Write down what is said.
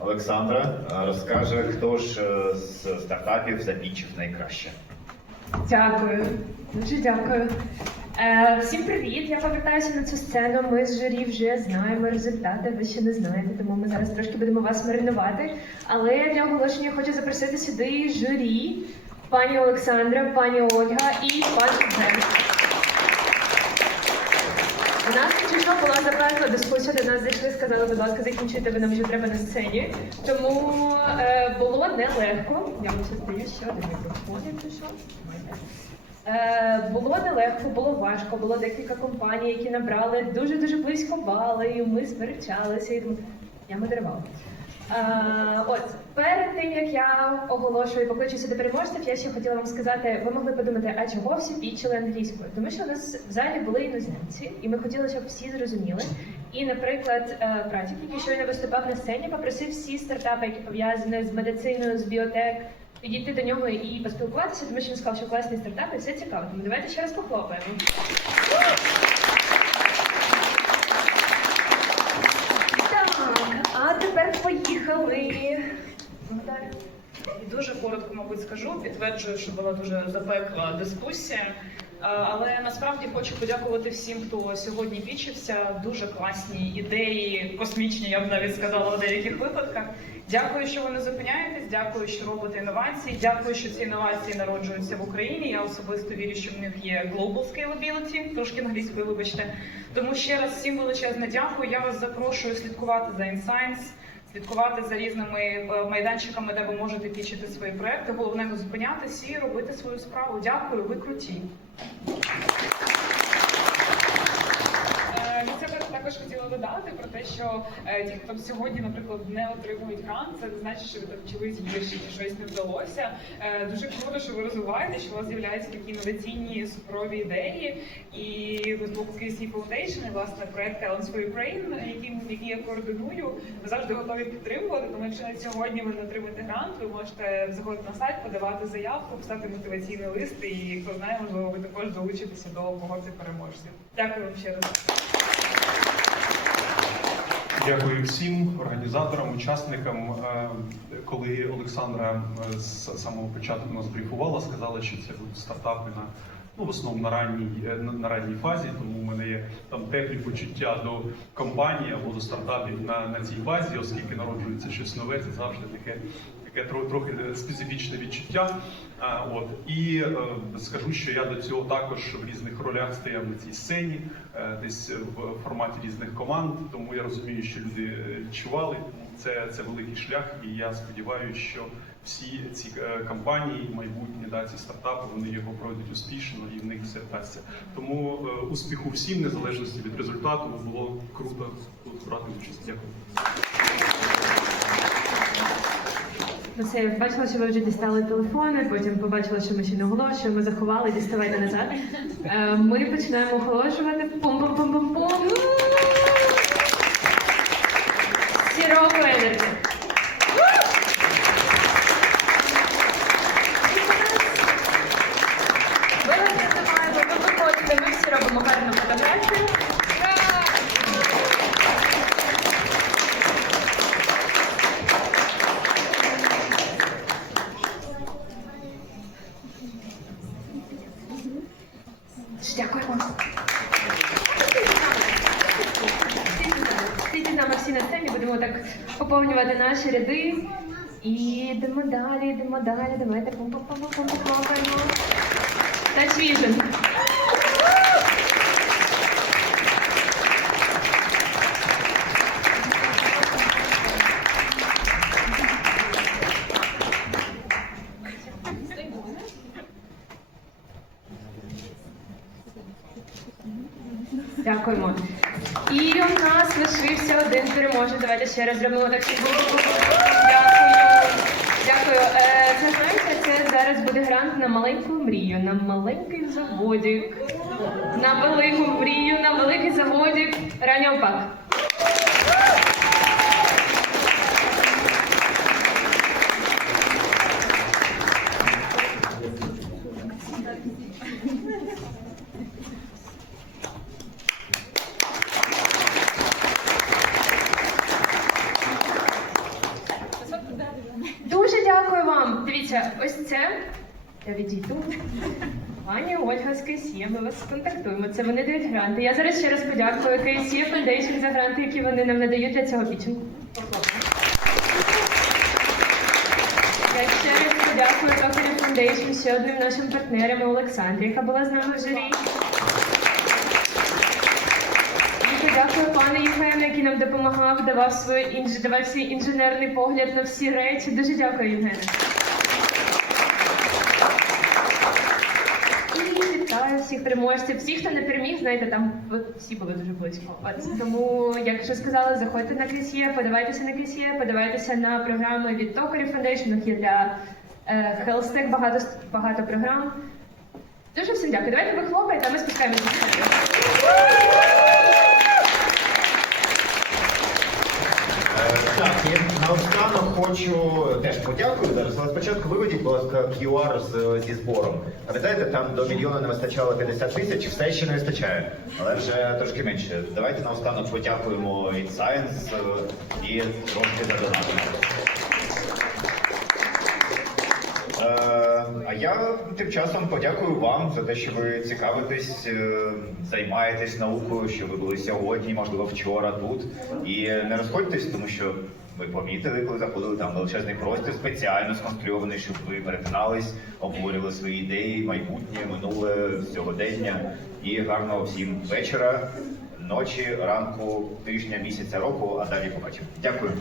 Олександра розкаже, хто ж е, з стартапів запічив найкраще. Дякую, дуже дякую. Е, всім привіт! Я повертаюся на цю сцену. Ми з журі вже знаємо результати. Ви ще не знаєте, тому ми зараз трошки будемо вас маринувати. Але для оголошення хочу запросити сюди журі, пані Олександра, пані Ольга і пан Євген. Нас тільки була запекла дискусія, до нас зайшли, сказали, будь ласка, закінчуйте, ви нам вже треба на сцені. Тому е, було нелегко. Я вам ще здаю, що один мікрофон, якщо що. Е, було нелегко, було важко, було декілька компаній, які набрали дуже-дуже близько бали, і ми сперечалися. І я модерувала. Е, от перед тим як я оголошую і покличу сюди переможців, я ще хотіла вам сказати, ви могли подумати, а чого всі пічили англійською? Тому що у нас в залі були іноземці, і ми хотіли, щоб всі зрозуміли. І, наприклад, е, Пратік, який щойно виступав на сцені, попросив всі стартапи, які пов'язані з медициною, з біотек, підійти до нього і поспілкуватися, тому що він сказав, що класний стартап і все цікаво. Тому давайте ще раз похлопаємо. Так, а тепер поїхали. Дуже коротко, мабуть, скажу. Підтверджую, що була дуже запекла дискусія. Але насправді хочу подякувати всім, хто сьогодні пічився. Дуже класні ідеї, космічні, я б навіть сказала у деяких випадках. Дякую, що ви не зупиняєтесь. Дякую, що робите інновації. Дякую, що ці інновації народжуються в Україні. Я особисто вірю, що в них є global scalability, трошки англійською, вибачте. Тому ще раз всім величезне дякую. Я вас запрошую слідкувати за InScience, слідкувати за різними е, майданчиками, де ви можете пічити свої проекти. Головне не зупинятися і робити свою справу. Дякую, ви круті. Е, Я це також хотіла додати про те, що е, ті, хто сьогодні, наприклад, не отримують грант, це не значить, що ви там вчились гірше чи щось не вдалося. Е, Дуже круто, що ви розвиваєте, що у вас з'являються такі інноваційні суперові ідеї. І боку KC Foundation, і, власне, проект Talents for Ukraine, який, який я координую, ми завжди готові підтримувати. Тому якщо на сьогодні ви не отримаєте грант, ви можете заходити на сайт, подавати заявку, писати мотиваційний лист, і хто знає, можливо, ви також долучитеся до когорти переможців. Дякую вам ще раз. Дякую всім організаторам, учасникам. Е, Коли Олександра е, з самого початку нас брифувала, сказала, що це будуть стартапи на ну в основному на ранній е, на, ранній фазі. Тому в мене є там теплі почуття до компанії або до стартапів на, на цій фазі, оскільки народжується щось нове, це завжди таке. Таке тро- трохи специфічне відчуття. От і е, скажу, що я до цього також в різних ролях стояв на цій сцені, е, десь в форматі різних команд. Тому я розумію, що люди е, відчували. Це, це великий шлях, і я сподіваюся, що всі ці е, компанії, майбутні да, ці стартапи, вони його пройдуть успішно і в них все вдасться. Тому е, успіху всім, незалежності від результату, було круто тут брати участь. Дякую. Ну все, я бачила, що ви вже дістали телефони, потім побачила, що ми ще не оголошуємо, заховали, діставайте назад. Е, Ми починаємо оголошувати. Пум-пум-пум-пум-пум. Нас не ви виходите, ми всі робимо гарну фотографію. Дякуємо. З нами всі на сцені, будемо так поповнювати наші ряди. І йдемо далі, йдемо далі. Давайте похлопаємо. Touch Vision. Дякуємо. І у нас лишився один переможець. Давайте ще раз зробимо так. щоб було. Дякую. Дякую. Е, це знаєте, це зараз буде грант на маленьку мрію, на маленький заводик, на велику мрію, на великий заводик. Раньопак. ось це. Я відійду. Пані Ольга з КСЄ, ми вас сконтактуємо. Це вони дають гранти. Я зараз ще раз подякую КСЄ Foundation за гранти, які вони нам надають для цього пічингу. Я ще раз подякую Токарі Foundation, ще одним нашим партнерам Олександрі, яка була з нами в журі. І подякую пану Євгену, який нам допомагав, давав свій інж... давав свій інженерний погляд на всі речі. Дуже дякую, Євгене. Всіх переможців. Всі, хто не переміг, знаєте, там всі були дуже близько. От тому, як вже сказала, заходьте на КСЄ, подавайтеся на КСЄ, подавайтеся на програми від Токарі Foundation, їх є для е, Health багато багато програм. Дуже всім дякую. Давайте ви хлопаєте, а ми спускаємося. до сцени. Е, Так, і наостанок хочу теж подякую зараз, але спочатку виведіть, будь ласка, QR з, зі збором. Пам'ятаєте, там до мільйона не вистачало 50 тисяч, все ще не вистачає, але вже трошки менше. Давайте наостанок подякуємо і Science, і трошки за Е, я тим часом подякую вам за те, що ви цікавитесь, е, займаєтесь наукою, що ви були сьогодні, можливо, вчора тут. І не розходьтесь, тому що ви помітили, коли заходили там величезний простір, спеціально сконструйований, щоб ви перетинались, обговорювали свої ідеї, майбутнє, минуле, сьогодення. І гарного всім вечора, ночі, ранку, тижня, місяця, року, а далі побачимо. Дякую.